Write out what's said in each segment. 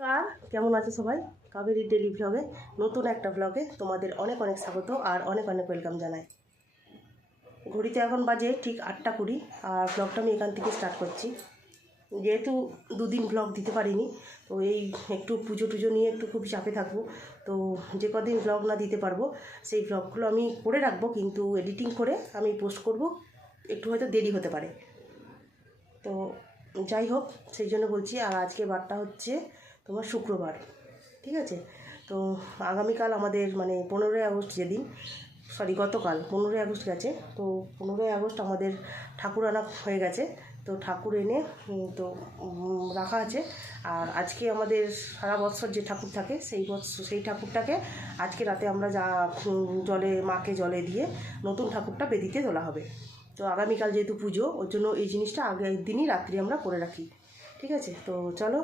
আর কেমন আছে সবাই? কাবেরী ডেলি ভ্লগে, নতুন একটা ভ্লগে তোমাদের অনেক অনেক স্বাগত আর অনেক অনেক ওয়েলকাম জানাই। ঘড়িতে এখন বাজে ঠিক 8:20 আর ভ্লগটা আমি এখান থেকে স্টার্ট করছি। যেহেতু দুদিন ভ্লগ দিতে পারিনি, তো এই একটু পুজো টুজো নিয়ে একটু খুব চাপে থাকবো। তো যে কদিন ভ্লগ না দিতে পারবো সেই ভ্লগগুলো আমি করে রাখবো, কিন্তু এডিটিং করে আমি পোস্ট করব, একটু হয়তো দেরি হতে পারে। তো যাই হোক, সেই জন্য বলছি। আর আজকে বারটা হচ্ছে তোমার শুক্রবার, ঠিক আছে? তো আগামীকাল আমাদের মানে 15ই আগস্ট, যেদিন গতকাল 15ই আগস্ট গেছে, তো 15ই আগস্ট আমাদের ঠাকুর আনা হয়ে গেছে। তো ঠাকুর এনে তো রাখা আছে। আর আজকে আমাদের সারা বছর যে ঠাকুর থাকে সেই ঠাকুরটাকে আজকে রাতে আমরা জলে মাকে জলে দিয়ে নতুন ঠাকুরটা বেদিতে তোলা হবে। তো আগামীকাল যেহেতু পুজো, ওর জন্য এই জিনিসটা আগের দিনই রাত্রি আমরা করে রাখি, ঠিক আছে? তো চলো,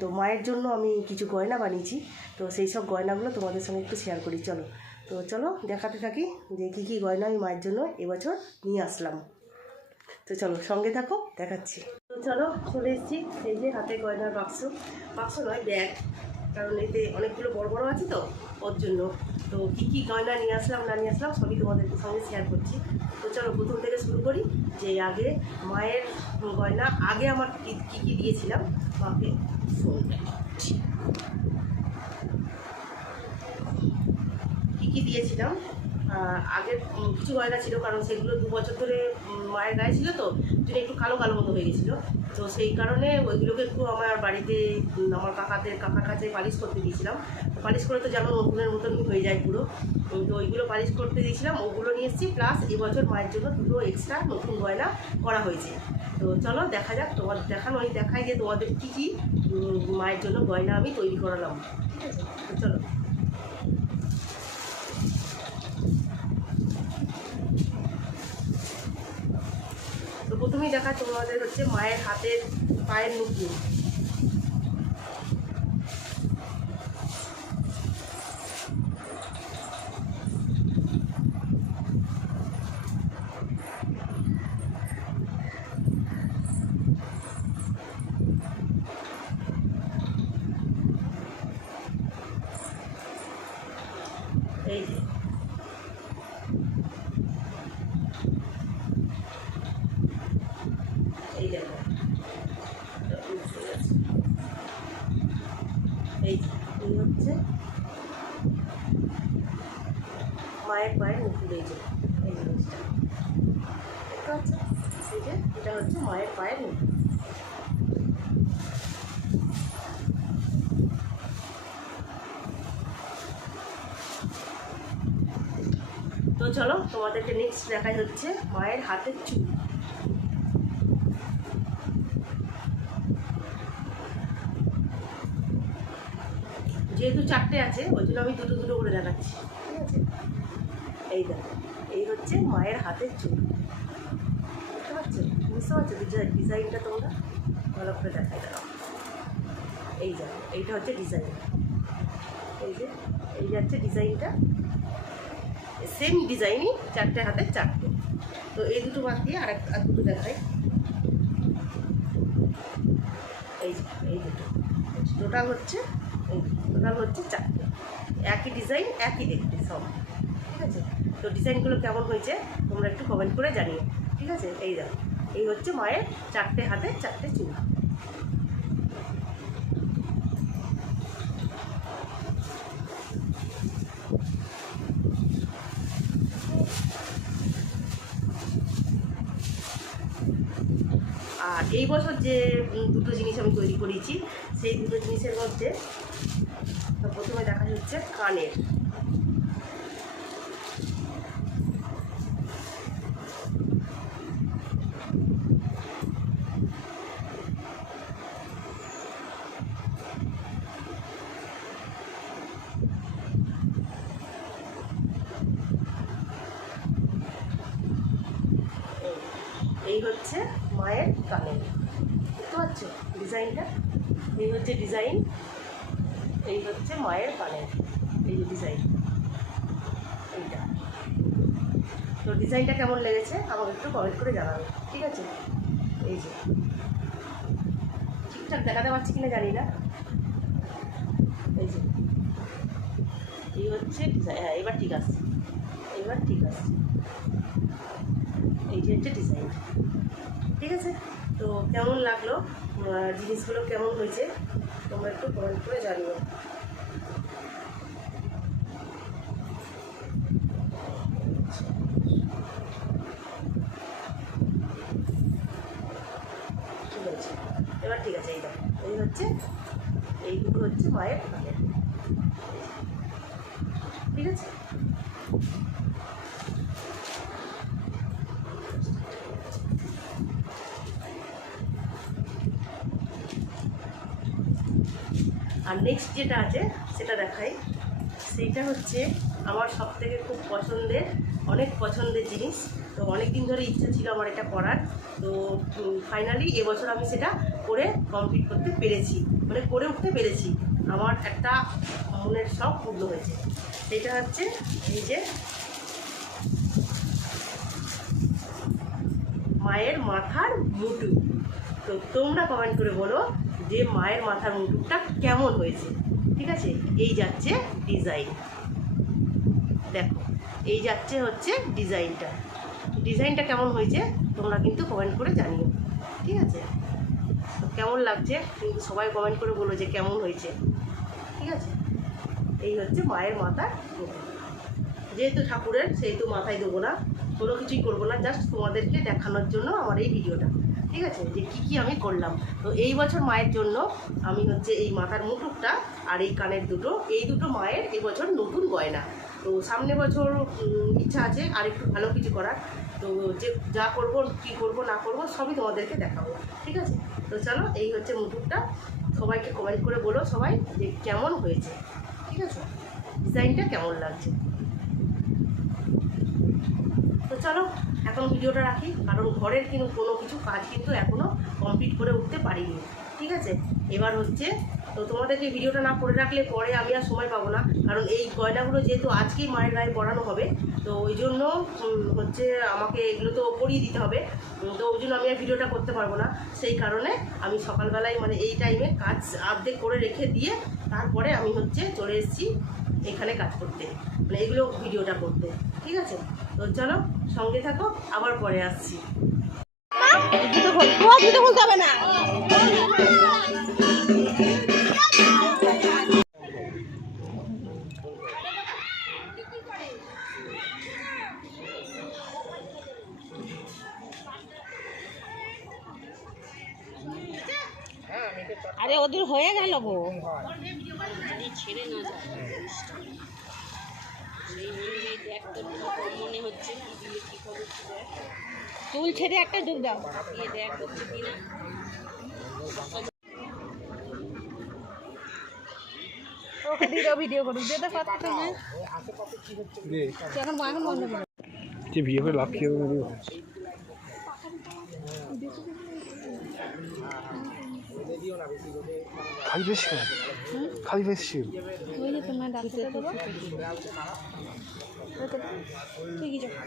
তো মায়ের জন্য আমি কিছু গয়না বানিয়েছি, তো সেই সব গয়নাগুলো তোমাদের সঙ্গে একটু শেয়ার করি। চলো দেখাতে থাকি যে কী কী গয়না আমি মায়ের জন্য এবছর নিয়ে আসলাম। তো চলো সঙ্গে থাকো, দেখাচ্ছি। তো চলো, চলে এসেছি। এই যে হাতে গয়নার বাক্স নয়, ব্যাগ, কারণ এতে অনেকগুলো বড় বড় আছে তো ওর জন্য। তো কী কী গয়না নিয়ে আসলাম না নিয়ে আসলাম সবই তোমাদের সঙ্গে শেয়ার করছি। তো চলো প্রথম থেকে শুরু করি, যে আগে মায়ের গয়না আগে আমার কী কী দিয়েছিলাম মাকে। কী কী দিয়েছিলাম আগের কিছু গয়না ছিল, কারণ সেগুলো 2 বছর ধরে মায়ের গায়ে ছিল, তো যেটা একটু কালো কালো মতো হয়ে গেছিলো। তো সেই কারণে ওইগুলোকে একটু আমার বাড়িতে আমার কাকার কাছে পালিশ করতে দিয়েছিলাম। পালিশ করে তো যেন নতুনের মতনই হয়ে যায় পুরো। তো ওইগুলো পালিশ করতে দিয়েছিলাম, ওগুলো নিয়ে এসেছি। প্লাস এবছর মায়ের জন্য 2টো এক্সট্রা নতুন গয়না করা হয়েছে। তো চলো দেখা যাক, তোমাদের দেখাই যে তোমাদের কী কী মায়ের জন্য গয়না আমি তৈরি করালাম, ঠিক আছে? তো চলো। তো প্রথমেই দেখা তোমাদের হচ্ছে মায়ের হাতের পায়ের নুপুর। এই যে এই দেখো, এই হচ্ছে মায়ের পায়ের নুপুর। এই যে এই জিনিসটা দেখতে পাচ্ছ, এই যে এটা হচ্ছে মায়ের পায়ের নুপুর। তো চলো তোমাদেরকে নেক্সট দেখাই হচ্ছে মায়ের হাতের চুল। যেহেতু 4টে আছে ওই জন্য আমি দুটো দুটো করে দেখাচ্ছি, ঠিক আছে? এই দেখো, এই হচ্ছে মায়ের হাতের চুল, বুঝতে পারছো? ডিজাইনটা তোমরা ভালো করে দেখাই দাও। এই দেখো, এইটা হচ্ছে ডিজাইন। এই যে হচ্ছে ডিজাইনটা, সেম ডিজাইনই 4টে হাতের 4টে। তো এই দুটো বাদ দিয়ে আর দুটো দেখাই। এই দুটো টোটাল হচ্ছে 4টে। একই ডিজাইন, একই দেখতে সব, ঠিক আছে? তো ডিজাইনগুলো কেমন হয়েছে তোমরা একটু কমেন্ট করে জানিও, ঠিক আছে? এই দেখো, এই হচ্ছে মায়ের 4টে হাতে 4টে চুল। আর এই বছর যে দুটো জিনিস আমি তৈরি করেছি, সেই দুটো জিনিসের মধ্যে প্রথমে দেখা যাচ্ছে কানের। এই হচ্ছে মায়ের কানের, বুঝতে পারছো ডিজাইনটা? এই হচ্ছে ডিজাইন, এই হচ্ছে মায়ের কানের, এই যে ডিজাইন এইটা। তো ডিজাইনটা কেমন লেগেছে আমাকে একটু কমেন্ট করে জানাবে, ঠিক আছে? এই যে ঠিকঠাক দেখাতে পারছি কিনা জানি না। ডিজাইন, হ্যাঁ এবার ঠিক আসছে, এবার ঠিক আসছে। এই যে হচ্ছে ডিজাইন, ঠিক আছে? তো কেমন লাগলো, জিনিসগুলো কেমন হয়েছে তোমরা একটু কমেন্ট করে জানিও। ঠিক আছে, এবার ঠিক আছে। এই হচ্ছে, এই দুটো হচ্ছে মায়ের কানের, ঠিক আছে? আর নেক্সট যেটা আছে সেটা দেখাই। সেইটা হচ্ছে আমার সবথেকে খুব পছন্দের, অনেক পছন্দের জিনিস। তো অনেক দিন ধরে ইচ্ছা ছিল আমার এটা করার। তো ফাইনালি এবছর আমি সেটা করে কমপ্লিট করতে পেরেছি, মানে করে উঠতে পেরেছি। আমার একটা মনের শখ পূর্ণ হয়েছে। সেটা হচ্ছে এই যে মায়ের মাথার মুটু। তো তোমরা কমেন্ট করে বলো যে মায়ের মাথার মুটুটা কেমন হয়েছে, ঠিক আছে? এই যাচ্ছে ডিজাইন, দেখো এই যাচ্ছে হচ্ছে ডিজাইনটা কেমন হয়েছে তোমরা কিন্তু কমেন্ট করে জানিও, ঠিক আছে? তো কেমন লাগছে কিন্তু সবাই কমেন্ট করে বলো যে কেমন হয়েছে, ঠিক আছে? এই হচ্ছে মায়ের মাথার মুটু। যেহেতু ঠাকুরের সেহেতু মাথায় দেবো না, কোনো কিছুই করবো না, জাস্ট তোমাদেরকে দেখানোর জন্য আমার এই ভিডিওটা, ঠিক আছে? যে কী আমি করলাম। তো এই বছর মায়ের জন্য আমি হচ্ছে এই মাথার মুটুকটা আর এই কানের দুটো, এই দুটো মায়ের এই বছর নতুন গয়না। তো সামনে বছর ইচ্ছা আছে আর একটু ভালো কিছু করার। তো যে যা করবো, কী করবো না করবো সবই তোমাদেরকে দেখাবো, ঠিক আছে? তো চলো, এই হচ্ছে মুটুকটা। সবাইকে কমেন্ট করে বলো সবাই যে কেমন হয়েছে, ঠিক আছে? ডিজাইনটা কেমন লাগছে। তো চলো এখন ভিডিওটা রাখি, কারণ ঘরের কিন্তু কোনো কিছু কাজ কিন্তু এখনও কমপ্লিট করে উঠতে পারিনি, ঠিক আছে? এবার হচ্ছে, তো তোমাদেরকে ভিডিওটা না করে রাখলে পরে আমি আর সময় পাবো না, কারণ এই গয়নাগুলো যেহেতু আজকেই মায়ের গায়ে পরানো হবে, তো ওই জন্য হচ্ছে আমাকে এগুলো তো পরিয়ে দিতে হবে। তো ওই জন্য আমি আর ভিডিওটা করতে পারবো না। সেই কারণে আমি সকালবেলায় মানে এই টাইমে কাজ আর্ধেক করে রেখে দিয়ে তারপরে আমি হচ্ছে চলে এসেছি এখানে কাজ করতে, মানে এগুলো ভিডিওটা করতে, ঠিক আছে? তো চলো সঙ্গে থাকো, আবার পরে আসছি। জুতো খুলতে হবে না। আরে ওদের হয়ে গেল গো, ছেড়ে না যায় মনে হচ্ছে। চুল ছেড়ে একটা ডুব দাও, দেখ হচ্ছে কিনা। ওকে ভিডিও করুন, যেটা কথা না এখন এখন বন্ধ করো, যে ভিডিও করে লাভ কি হবে? খালি বেশ খালি বেশ ওই যে তোমার ডাক্তার দেবো ঠিক আছে।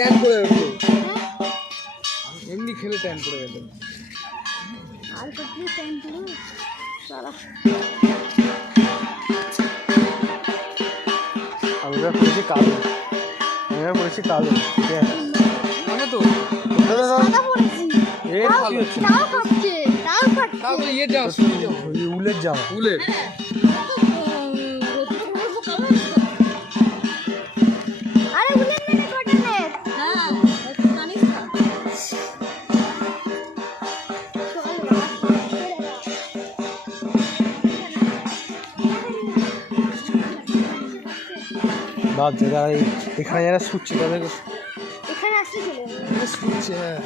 ট্যান করে উঠলো, এমনি খেলে ট্যান করে গেল। আর কতদিন টাইম পুরো সারা আমি এবার পড়েছি কালো, আমি এবার পড়েছি কালো। মানে তো সাদা পড়েছি এর কি হচ্ছে? তাও খাচ্ছে তাও তো ইয়ে যাও, উলের জামা, উলের। আরে উলের মানে কটনের। হ্যাঁ জানিস না বাদ যারা এখানে যারা শুচ্ছে তাদের এখানে আসতে চলে শুচ্ছে। হ্যাঁ,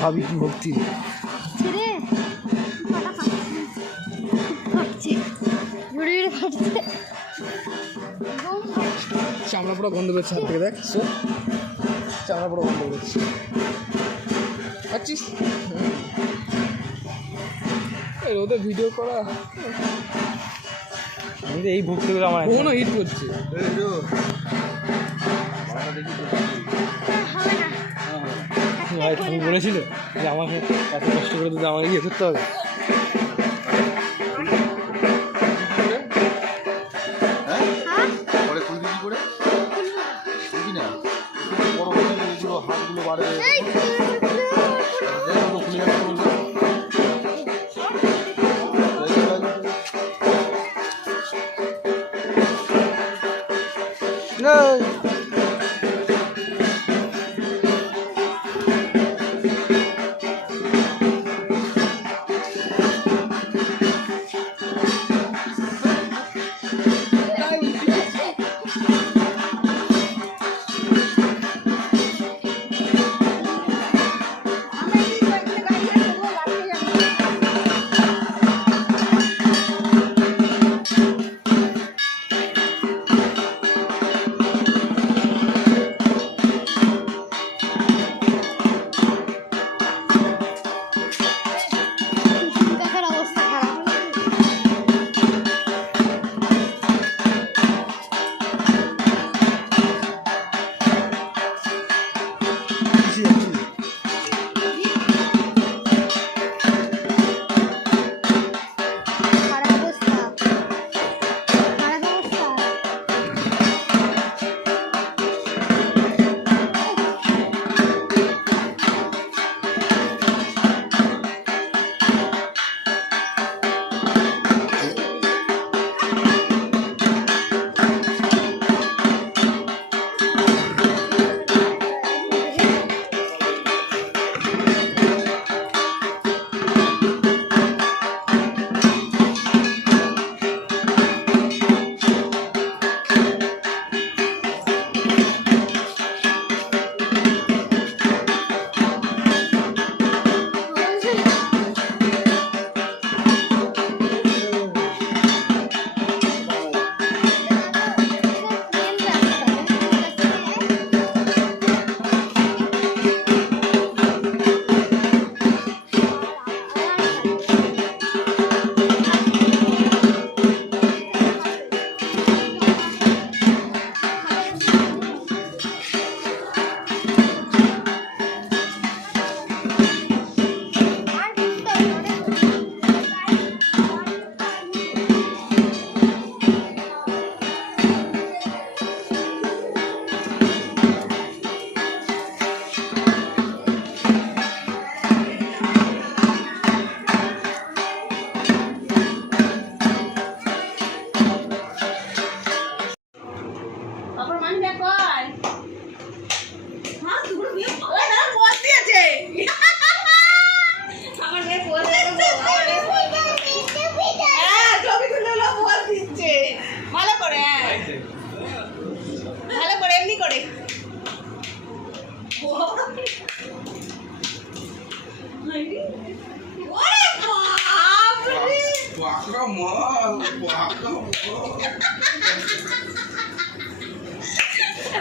ভাবি কি ভক্তি। ছেড়ে পাটা ফাটছে জুড়ে জুড়ে ফাটছে চামড়া পুরো গন্ধ করছে হাত থেকে, দেখ চামড়া পুরো গন্ধ করছে। পাচ্ছিস ওদের ভিডিও করা, আমি তো এই ভক্তিগুলো আমার ফোনও হিট করছে। ভাই তুমি বলেছিল যে আমাকে এত কষ্ট করে যদি আমাকে ইয়ে করতে হবে। হাতগুলো বাড়ে দেখার অবস্থা খারাপ খারাপ অবস্থা খারাপ অবস্থা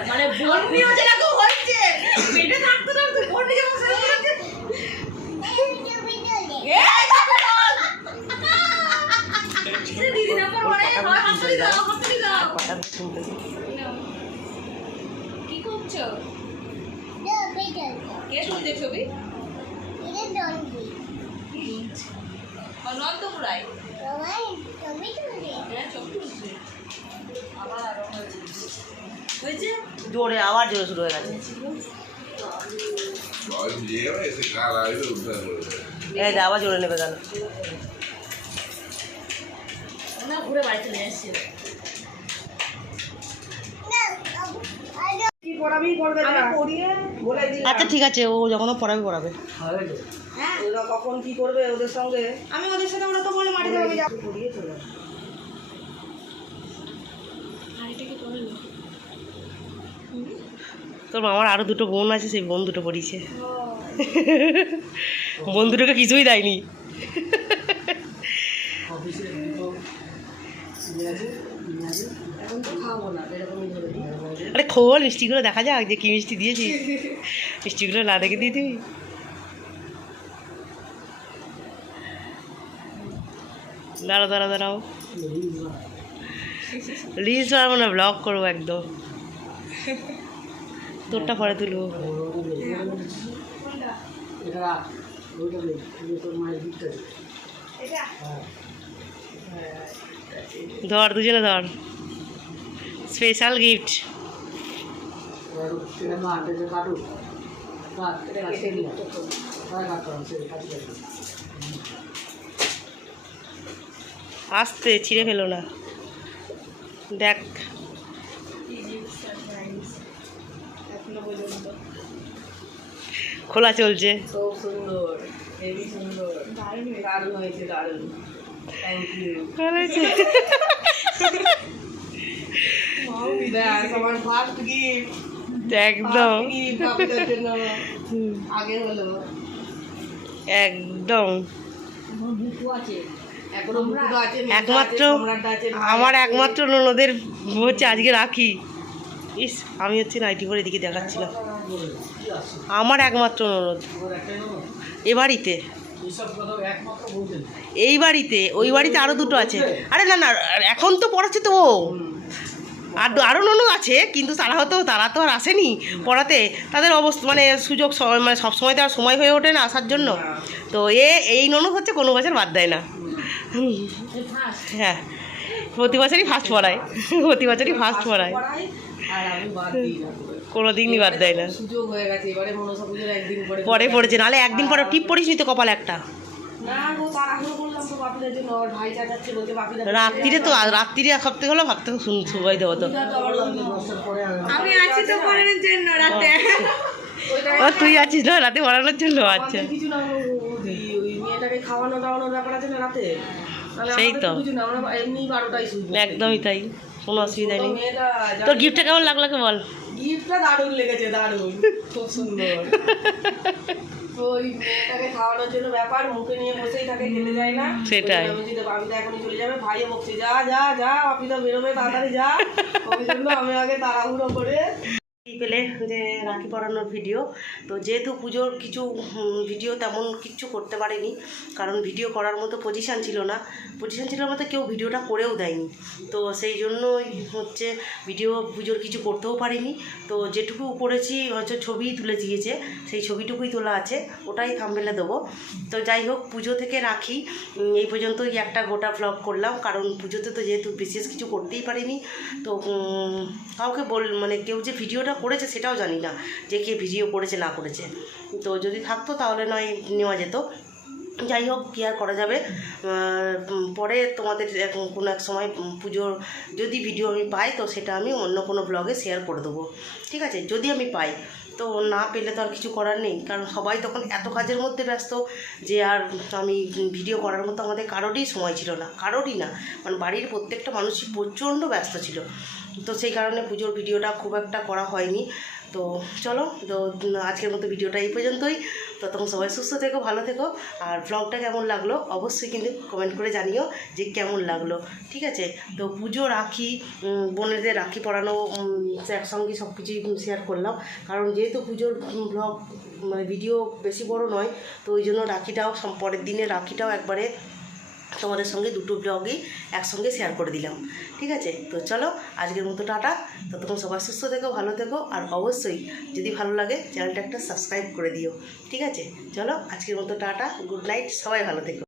মানে বোন নিয়ে যেরকম হচ্ছে পেটে থাকতে থাকতে বোন নিয়ে বসে আছে দিদি নাম্বার ওয়ানে হাততালি দাও কি করছো? কে তুলছে ছবি? নন্দপুরাই হ্যাঁ ছবি তুলছে আবার আরো হয়েছে জোরে আবার জোরে শুরু হয়ে গেছে। এই যে আবার জোরে নেবে গেল। না ঘুরে বাড়ি চলে এসেছে। আচ্ছা ঠিক আছে, ও যখন পড়াবে পড়াবে। ওরা কখন কি করবে ওদের সঙ্গে? আমি ওদের সাথে ওরা তো বলে মাঠে যাবে পড়িয়ে চলে আসবে। তোর মামার আরো দুটো বোন আছে, সেই বোন দুটো পড়িয়েছে। বোন দুটোকে কিছুই দেয়নি। এখন তো খাবো না এরকমই ধরে দিই। আরে খোল, মিষ্টিগুলো দেখা যাক যে কি মিষ্টি দিয়েছিস। মিষ্টিগুলো না দেখে দিয়ে দিবি। দাঁড়াও দাঁড়াও দাঁড়াও, রিলস বানাবো না, ব্লগ করবো একদম। তোরটা পরে তুলবো। ধর, দুজনে ধর, স্পেশাল গিফট। আস্তে, ছিঁড়ে ফেলো না। দেখ খোলা চলছে। খুব সুন্দর, হেভি সুন্দর, দারুণ হয়েছে, দারুণ। Thank you. আমার ফার্স্ট গিফট একদম আপনাদের জন্য আগে হলো। একদম এখনো বুকু আছে, একমাত্র সম্রাটটা আছে, আমার একমাত্র ননদের হচ্ছে আজকে রাখি। ইস, আমি হচ্ছে নাইটি পরে এদিকে দেখাচ্ছিলাম। আমার একমাত্র ননদ এ বাড়িতে, এই বাড়িতে, ওই বাড়িতে আরো দুটো আছে। আরে না না, এখন তো পড়াচ্ছে তো ও, আর আরও ননদ আছে, কিন্তু তারা তো আর আসেনি পড়াতে। তাদের অবস্থা মানে সুযোগ মানে সবসময় তো আর সময় হয়ে ওঠে না আসার জন্য। তো এই ননদ হচ্ছে কোনো বছর বাদ দেয় না। হ্যাঁ, প্রতি বছরই ফার্স্ট পড়ায়, প্রতি বছরই ফার্স্ট পড়ায়, আর আমি বাদ দিই না, কোনো দিনই বাদ দেয় না। সুযোগ হয়ে গেছে। এবারে মনসা পুজোর একদিন পরে পরে পড়েছে, নাহলে একদিন পরে টিপ পড়িস নি তো কপালে একটা। না গো, তাড়াহুড়ো করলাম তো বাপিদের জন্য। আমার ভাই চাচাচ্ছে বলছে বাপিদা রাত্রিরে তো, রাত্রিরে এক সপ্তাহ হলো ভাবতে সবাই দেবো তো। আমি আছি তো পড়ানোর জন্য রাতে। ও তুই আছিস না রাতে পড়ানোর জন্য? আচ্ছা, কিছু না, ওই মেয়েটাকে খাওয়ানো দাওয়ানোর ব্যাপার আছে না রাতে। তাহলে সেই আমাদের তো। কিছু না, আমরা এমনি 12টায় শুনবো। একদমই তাই, কোনো অসুবিধা নেই। মেয়েটা তোর গিফটটা কেমন লাগলো কে বল? গিফটটা দারুণ লেগেছে, দারুণ, খুব সুন্দর। তো ওই মেয়েটাকে খাওয়ানোর জন্য ব্যাপার, মুখে নিয়ে বসেই থাকে, খেতে যায় না। সেটাই। আমি বলছি বাপিদা এখনই চলে যাবে, ভাইও বকছে যা যা যা, বাপিদা বেরোবে তাড়াতাড়ি যা। ওই জন্য আমি আগে তাড়াহুড়ো করে পেলে যে রাখি পরানোর ভিডিও। তো যেহেতু পুজোর কিছু ভিডিও তেমন কিচ্ছু করতে পারিনি, কারণ ভিডিও করার মতো পজিশান ছিল না, মতো কেউ ভিডিওটা করেও দেয়নি। তো সেই জন্যই হচ্ছে ভিডিও পুজোর কিছু করতেও পারিনি। তো যেটুকু করেছি হচ্ছে ছবি তুলে দিয়েছে, সেই ছবিটুকুই তোলা আছে, ওটাই থাম্বনেলে দেবো। তো যাই হোক, পুজো থেকে রাখি এই পর্যন্তই একটা গোটা ভ্লগ করলাম, কারণ পুজোতে তো যেহেতু বিশেষ কিছু করতেই পারিনি। তো কাউকে মানে কেউ যে ভিডিওটা করেছে সেটাও জানি না, যে কে ভিডিও করেছে না করেছে। তো যদি থাকতো তাহলে নয় নেওয়া যেত। যাই হোক, কী আর করা যাবে। পরে তোমাদের কোনো এক সময় পুজোর যদি ভিডিও আমি পাই, তো সেটা আমি অন্য কোনো ব্লগে শেয়ার করে দেবো, ঠিক আছে? যদি আমি পাই, তো না পেলে তো আর কিছু করার নেই, কারণ সবাই তখন এত কাজের মধ্যে ব্যস্ত যে আর আমি ভিডিও করার মতো আমাদের কারোরই সময় ছিল না, কারোরই না, মানে বাড়ির প্রত্যেকটা মানুষই প্রচণ্ড ব্যস্ত ছিল। তো সেই কারণে পুজোর ভিডিওটা খুব একটা করা হয়নি। তো চলো, তো আজকের মতো ভিডিওটা এই পর্যন্তই। তো তখন সবাই সুস্থ থেকো, ভালো থেকো। আর ব্লগটা কেমন লাগলো অবশ্যই কিন্তু কমেন্ট করে জানিও যে কেমন লাগলো, ঠিক আছে? তো পুজো, রাখি, বোনেদের রাখি পরানো একসঙ্গে সব কিছুই শেয়ার করলাম, কারণ যেহেতু পুজোর ব্লগ মানে ভিডিও বেশি বড় নয়, তো ওই জন্য রাখিটাও পরের দিনে রাখিটাও একবারে তোমাদের সঙ্গে দুটো ব্লগই একসঙ্গে শেয়ার করে দিলাম। ঠিক আছে, তো চলো আজকের মতো টাটা। তো তোমরা সবাই সুস্থ থেকো, ভালো থেকো, আর অবশ্যই যদি ভালো লাগে চ্যানেলটা একটা সাবস্ক্রাইব করে দিও। ঠিক আছে, চলো আজকের মতো টাটা, গুড নাইট, সবাই ভালো থেকো।